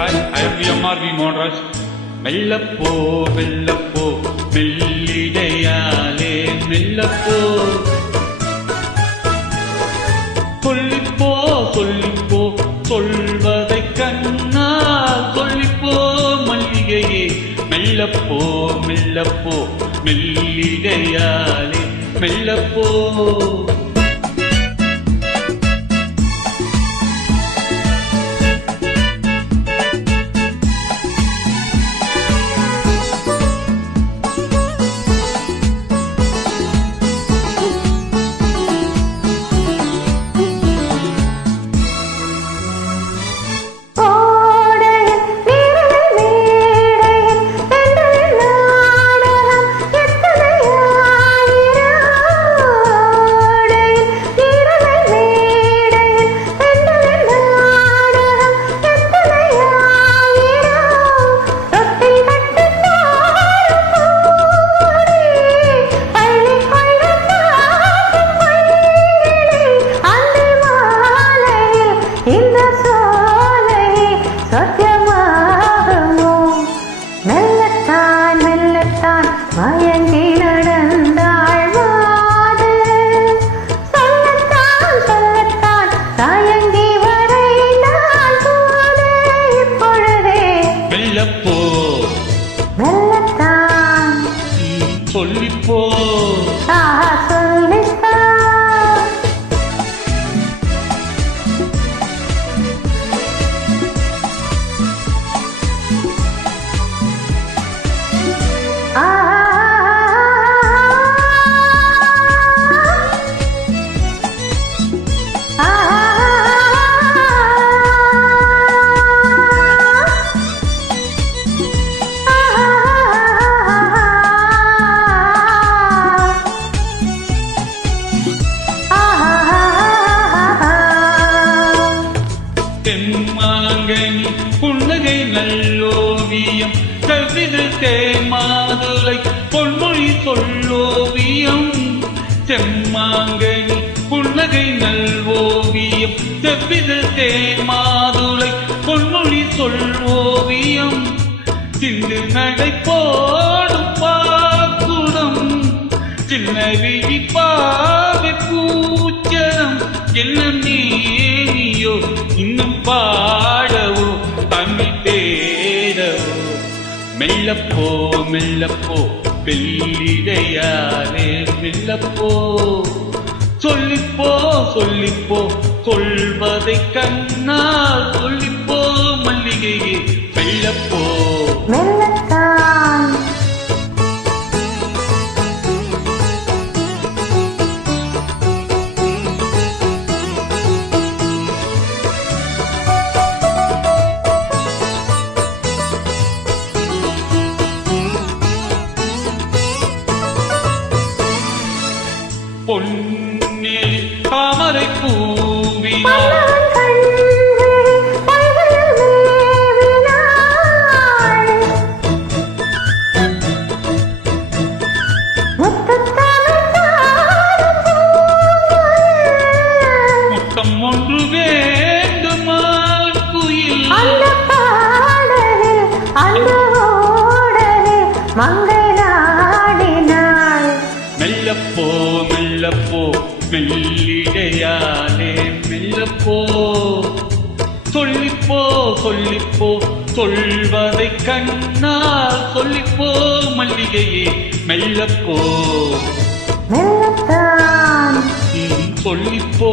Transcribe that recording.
I am VMR V Mohanraj. மெல்லப்போ மெல்லப்போ மெல்லிடையாலே மெல்லப்போ சொல்லிப்போ சொல்லிப்போ சொல்வதை கண்ணால் சொல்லிப்போ மல்லிகையே மெல்லப்போ மெல்லப்போ மெல்லிடையாலே மெல்லப்போ மயங்கி நடந்தாள் வாது சொல்லத்தான் சொல்லத்தான் தயங்கி வரைந்தாள் போது இப்பொழுதே மெல்லப்போ மெல்லத்தான் சொல்லிப்போ சொல்லித்தான் தெம்மாங்கனி புன்னகை நல்லோவியம் கவிது தேமாதுளை பொன்மொழி சொல்லோவியம் தெம்மாங்கனி புன்னகை நல்லோவியம் கவிது தேமாதுளை பொன்மொழி சொல்லோவியம் சிந்து நடை போடும் பாக்குடம் சின்ன விழி பாவை பூச்சரம் என்ன நீயோ இன்னும் பாடவோ தமிழ் தேடவோ மெல்லப்போ மெல்லப்போ வெள்ளிடையாலே மெல்லப்போ சொல்லிப்போ சொல்லிப்போ சொல்வதை கண்ணால் சொல்லிப்போ மல்லிகையே மெல்லப்போ மெல்லத்தான் பொன்னில் தாமரை பூவினார் முத்தம் ஒன்று வேண்டுமா குயில் மெல்லப்போ மெல்லப்போ மெல்லிடையாலே மெல்லப்போ சொல்லிப்போ சொல்லிப்போ சொல்வதை கண்ணால் சொல்லிப்போ மல்லிகையே மெல்லப்போ மெல்லத்தான் சொல்லிப்போ